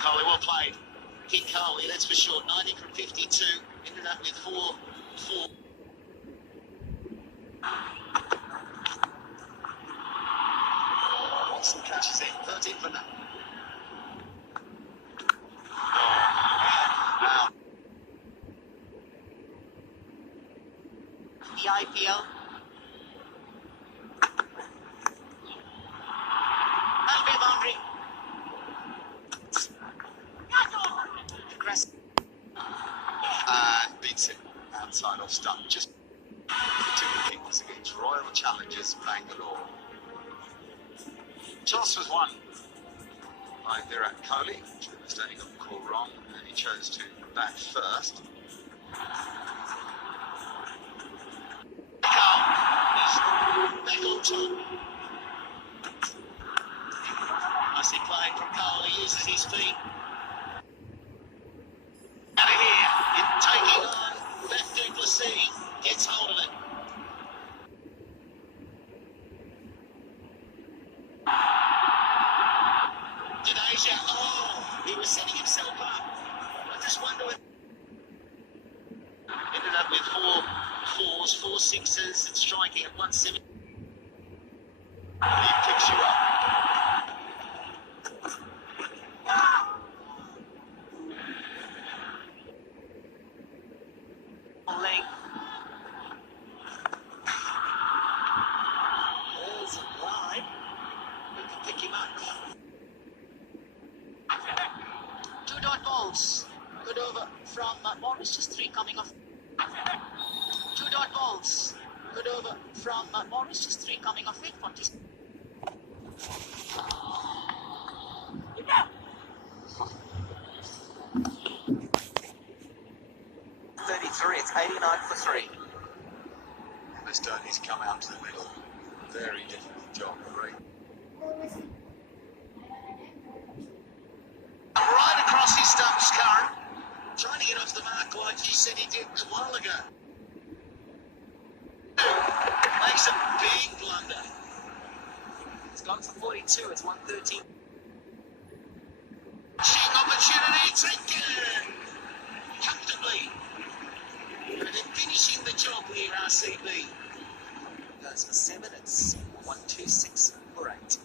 Kohli, well played. Hit Kohli, that's for sure. 90 from 52. Ended up with 4. Watson catches it. 13 for that. Wow. The IPL. That'll be a boundary. Aggressive. And beats it outside off stump. Just 2 wickets against Royal Challengers Bangalore. Toss was won by Virat Kohli. He got the call wrong and he chose to bat first. He's back on top. Nicely played from Kohli. He uses his feet. Out of here, it's taking on back Duplessis. Gets hold of it. Jadeja, he was setting himself up. I just wonder if... Ended up with 4 4s, 4 6s, and striking at 170. He picks you up. Leg. There's a line. We can pick him up. 2 dot balls. Good over from Morris, just 3 coming off. 2 dot balls. Good over from Morris, just 3 coming off. 840. 33. It's 89 for 3. This Dhoni's come out to the middle. Very difficult job. Great. Right across his stumps, Curran. Trying to get off the mark like he said he did a while ago. Makes a big blunder. It's gone for 42. It's 113. Opportunity taken comfortably. And then finishing the job here, RCB. Goes for 7. It's 126 for 8.